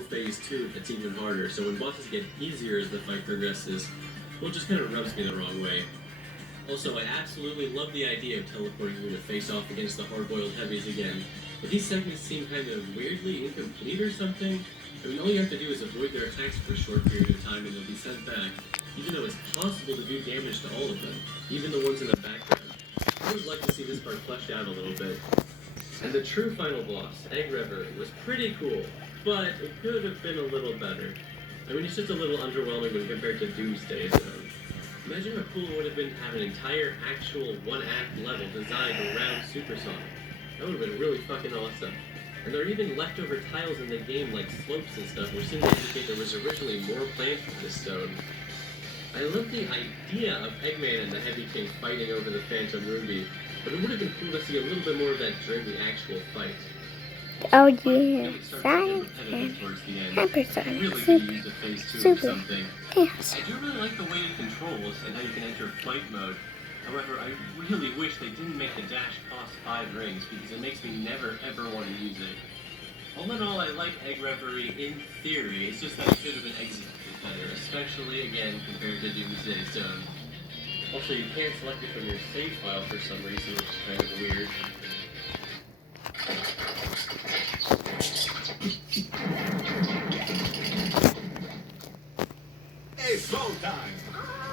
phase 2 that's even harder, so when bosses get easier as the fight progresses, well, it just kind of rubs me the wrong way. Also, I absolutely love the idea of teleporting you to face off against the hard-boiled heavies again, but these segments seem kind of weirdly incomplete or something. I mean, all you have to do is avoid their attacks for a short period of time and they'll be sent back, even though it's possible to do damage to all of them, even the ones in the background. I would like to see this part fleshed out a little bit. And the true final boss, Egg Reverie, was pretty cool, but it could have been a little better. I mean, it's just a little underwhelming when compared to Doomsday Zone. Imagine how cool it would have been to have an entire actual one-act level designed around Super Sonic. That would have been really fucking awesome. And there are even leftover tiles in the game like slopes and stuff which seem to indicate there was originally more planned for this zone. I love the idea of Eggman and the Heavy King fighting over the Phantom Ruby, but it would have been cool to see a little bit more of that during the actual fight. Oh yeah, Sonic and Hypersonic Super. Yes. I do really like the way it controls and how you can enter flight mode. However, I really wish they didn't make the dash cost 5 rings because it makes me never ever want to use it. All in all, I like Egg Reverie in theory, it's just that it should have been executed better, especially again compared to Doomsday Zone. Also, you can't select it from your save file for some reason, which is kind of weird. Es Bowl Time.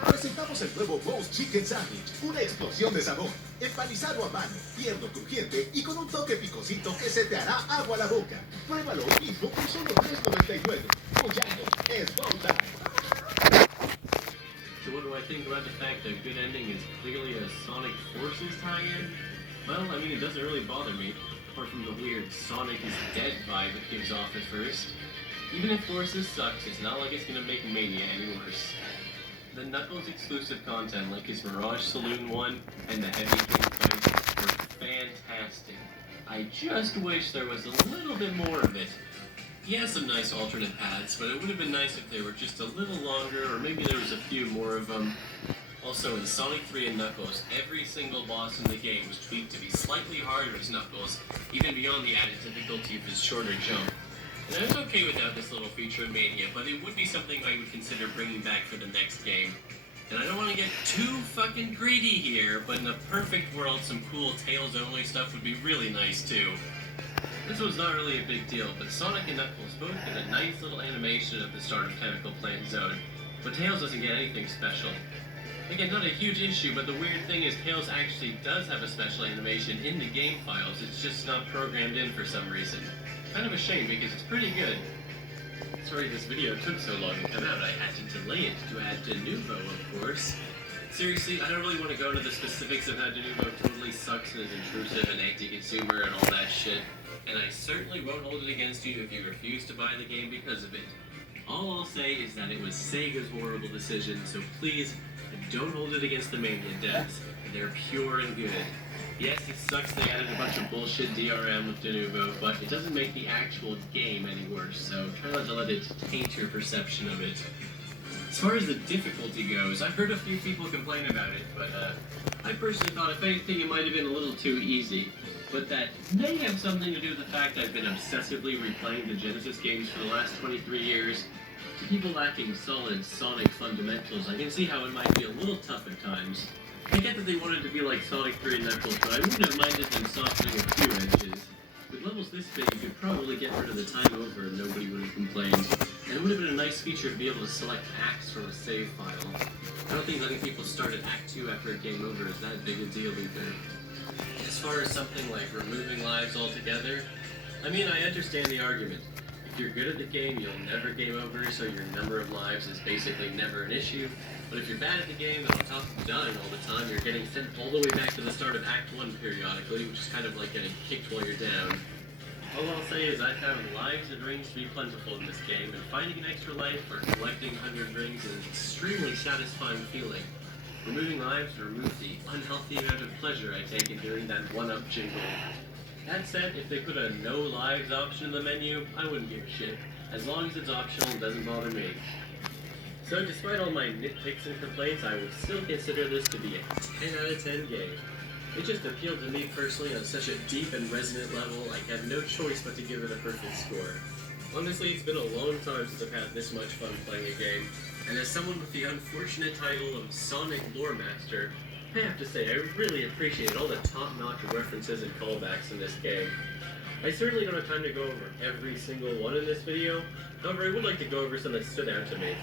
Presentamos el nuevo Bo's Chicken Sandwich, una explosión de sabor, empanizado a mano, tierno, crujiente y con un toque picosito que se te hará agua a la boca. Pruébalo hoy mismo por solo $3.99. Whoching, es Bowl Time. So what do I think about the fact that Good Ending is clearly a Sonic Forces tie-in? Well, I mean, it doesn't really bother me, apart from the weird Sonic is dead vibe it gives off at first. Even if Forces sucks, it's not like it's gonna make Mania any worse. The Knuckles exclusive content, like his Mirage Saloon one and the Heavy King fights, were fantastic. I just wish there was a little bit more of it. He has some nice alternate paths, but it would have been nice if they were just a little longer, or maybe there was a few more of them. Also, in Sonic 3 and Knuckles, every single boss in the game was tweaked to be slightly harder as Knuckles, even beyond the added difficulty of his shorter jump. And I was okay without this little feature in Mania, but it would be something I would consider bringing back for the next game. And I don't want to get too fucking greedy here, but in a perfect world, some cool Tails-only stuff would be really nice too. This was not really a big deal, but Sonic and Knuckles both get a nice little animation at the start of Chemical Plant Zone, but Tails doesn't get anything special. Again, not a huge issue, but the weird thing is Tails actually does have a special animation in the game files, it's just not programmed in for some reason. Kind of a shame because it's pretty good. Sorry this video took so long to come out, I had to delay it to add Denuvo, of course. Seriously, I don't really want to go into the specifics of how Denuvo totally sucks and is intrusive and anti-consumer and all that shit, and I certainly won't hold it against you if you refuse to buy the game because of it. All I'll say is that it was Sega's horrible decision, so please, don't hold it against the Mania devs. They're pure and good. Yes, it sucks they added a bunch of bullshit DRM with Denuvo, but it doesn't make the actual game any worse, so try not to let it taint your perception of it. As far as the difficulty goes, I've heard a few people complain about it, but I personally thought if anything it might have been a little too easy. But that may have something to do with the fact I've been obsessively replaying the Genesis games for the last 23 years. To people lacking solid Sonic fundamentals, I can see how it might be a little tough at times. I get that they wanted to be like Sonic 3 and Knuckles, but I wouldn't have minded them softening a few edges. With levels this big, you could probably get rid of the time over and nobody would have complained. And it would have been a nice feature to be able to select acts from a save file. I don't think letting people start at Act 2 after a game over is that big a deal either. As far as something like removing lives altogether, I mean, I understand the argument. If you're good at the game, you'll never game over, so your number of lives is basically never an issue. But if you're bad at the game, and on top of dying all the time, you're getting sent all the way back to the start of Act 1 periodically, which is kind of like getting kicked while you're down. All I'll say is I found lives and rings to be plentiful in this game, and finding an extra life or collecting 100 rings is an extremely satisfying feeling. Removing lives removes the unhealthy amount of pleasure I take in hearing that one-up jingle. That said, if they put a no lives option in the menu, I wouldn't give a shit. As long as it's optional, it doesn't bother me. So despite all my nitpicks and complaints, I would still consider this to be a 10 out of 10 game. It just appealed to me personally on such a deep and resonant level, I had no choice but to give it a perfect score. Honestly, it's been a long time since I've had this much fun playing a game, and as someone with the unfortunate title of Sonic Lore Master, I have to say I really appreciate all the top-notch references and callbacks in this game. I certainly don't have time to go over every single one in this video, however I would like to go over some that stood out to me.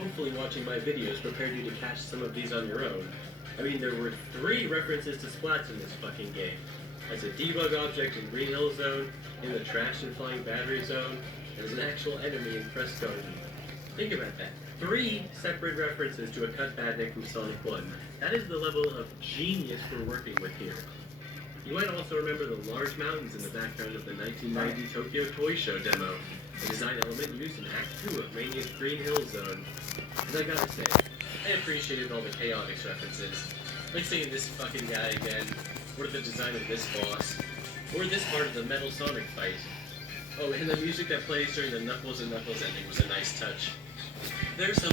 Hopefully watching my videos prepared you to catch some of these on your own. I mean, there were 3 references to splats in this fucking game. As a debug object in Green Hill Zone, in the Trash and Flying Battery Zone, and as an actual enemy in Crest Garden. Think about that. 3 separate references to a cut badnik from Sonic 1. That is the level of genius we're working with here. You might also remember the large mountains in the background of the 1990 Tokyo Toy Show demo, a design element used in Act 2 of Mania's Green Hill Zone. And I gotta say, I appreciated all the chaotix references. Like seeing this fucking guy again, or the design of this boss, or this part of the Metal Sonic fight. Oh, and the music that plays during the Knuckles and Knuckles ending was a nice touch. There's some